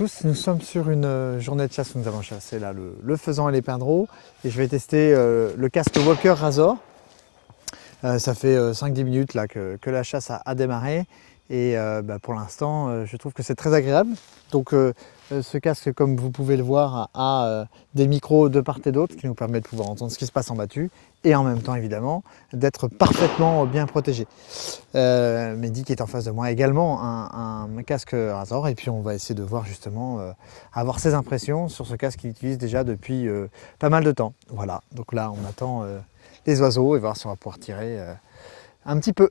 tous, nous sommes sur une journée de chasse où nous allons chasser là, le faisan et les pindreaux et je vais tester le casque Walker Razor. Ça fait 5-10 minutes là, que la chasse a démarré et pour l'instant je trouve que c'est très agréable. Donc ce casque, comme vous pouvez le voir, a des micros de part et d'autre qui nous permettent de pouvoir entendre ce qui se passe en battu et en même temps évidemment d'être parfaitement bien protégé. Mehdi qui est en face de moi a également un casque Razor et puis on va essayer de voir justement avoir ses impressions sur ce casque qu'il utilise déjà depuis pas mal de temps. Voilà, donc là on attend les oiseaux et voir si on va pouvoir tirer un petit peu.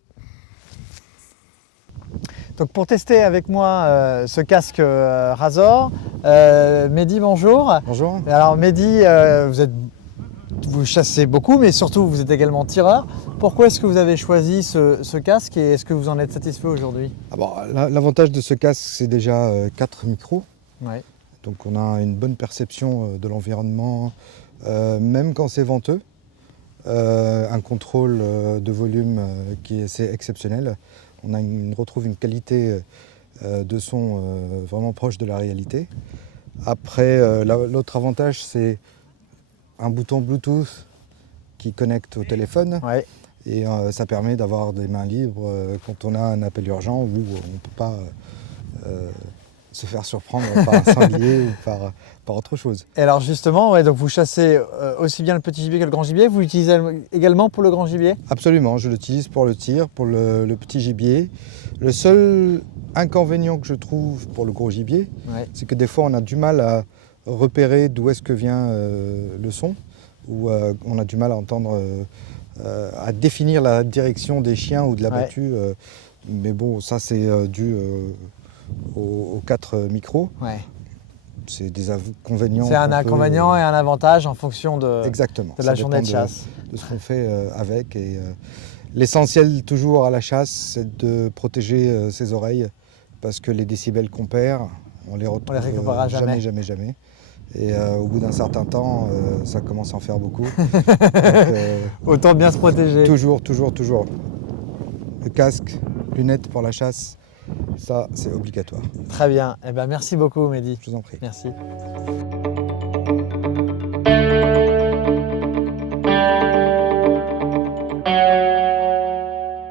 Donc pour tester avec moi ce casque Razor, Mehdi, bonjour. Bonjour. Alors Mehdi, vous chassez beaucoup, mais surtout vous êtes également tireur. Pourquoi est-ce que vous avez choisi ce casque et est-ce que vous en êtes satisfait aujourd'hui? L'avantage de ce casque, c'est déjà 4 micros. Ouais. Donc on a une bonne perception de l'environnement, même quand c'est venteux. Un contrôle de volume qui est assez exceptionnel. On retrouve une qualité de son vraiment proche de la réalité. Après, l'autre avantage, c'est un bouton Bluetooth qui connecte au téléphone. Ouais. Et ça permet d'avoir des mains libres quand on a un appel urgent où on ne peut pas se faire surprendre par un sanglier ou par autre chose. Et alors justement, ouais, donc vous chassez aussi bien le petit gibier que le grand gibier. Vous l'utilisez également pour le grand gibier? Absolument, je l'utilise pour le tir, pour le petit gibier. Le seul inconvénient que je trouve pour le gros gibier, Ouais. c'est que des fois on a du mal à repérer d'où est-ce que vient le son, ou on a du mal à entendre, à définir la direction des chiens ou de la battue. Mais bon, ça c'est dû aux 4 micros. Ouais. C'est des inconvénients. C'est un inconvénient et un avantage en fonction de la journée de chasse. De ce qu'on fait avec. Et l'essentiel toujours à la chasse, c'est de protéger ses oreilles, parce que les décibels qu'on perd, on les récupérera jamais. Jamais. Et au bout d'un certain temps, ça commence à en faire beaucoup. Autant bien se protéger. Toujours. Le casque, lunettes pour la chasse, ça c'est obligatoire. Très bien. Eh ben, merci beaucoup Mehdi. Je vous en prie. Merci.